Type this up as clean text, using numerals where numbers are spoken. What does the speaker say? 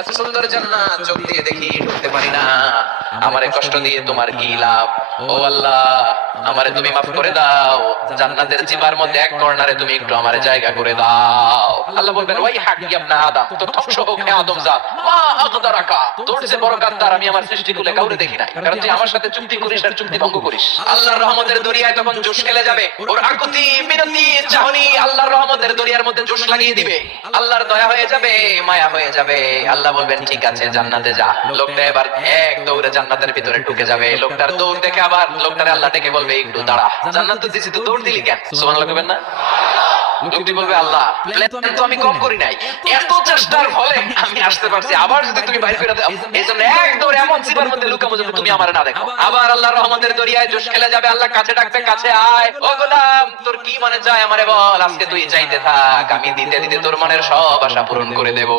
এত সুন্দর জান্নাত চোখ দিয়ে দেখি ঢুকতে পারি না, আমারে কষ্ট দিয়ে তোমার কি লাভ? ও আল্লাহ, আমারে তুমি মাফ করে দাও, জান্নাতের চিপার মধ্যে এক কর্নারে তুমি একটু আমারে জায়গা করে দাও। আল্লাহ বলবেন, ওই হাক ইবনে আদম, তো ধ্বংস হোক হে আদম জাত, মা আকদারাকা, তোর যে বড় গাদ্দার আমি আমার সৃষ্টি কুলে কাউরে দেখি নাই, কারণ তুই আমার সাথে চুক্তি করিস আর চুক্তি ভঙ্গ করিস। আল্লাহর রহমতের দরিয়ায় তখন জোশ খেলে যাবে, ওর আকুতি মিনতি চাহনি আল্লাহর রহমতের দরিয়ার মধ্যে জোশ লাগিয়ে দিবে, আল্লাহর দয়া হয়ে যাবে, মায়া হয়ে যাবে। আল্লাহ বলবেন, ঠিক আছে জান্নাতে যা। লোকটা এবার এক দৌড়ে জান্নাতের ভিতরে ঢুকে যাবে। লোকটার দৌড় দেখে আবার লোকটারে আল্লাহ ডেকে বলবে, একটু দাঁড়া, জান্নাত তো দিছি, তো দৌড় দিলি কেন? সুবহানাল্লাহ বলবেন না? লোকটি বলবে, আল্লাহ প্ল্যান তো আমি কম করি নাই, এত চেষ্টার ফলে আমি আসতে পারছি, আবার যদি তুমি বাইরে ফিরে দাও, এইজন্য এক দৌড়ে এমন চিপার মধ্যে লুকাবো যেন তুমি আমারে না দেখো। আবার আল্লাহর রহমতের দরিয়ায় জোশ খেলে যাবে, আল্লাহ কাছে ডাকবে, কাছে আয়, ও গোলাম তোর কি মনে চায় আমারে বল, আজকে তুই চাইতে থাক, আমি দিতে দিতে তোর মনের সব আশা পূরণ করে দেব।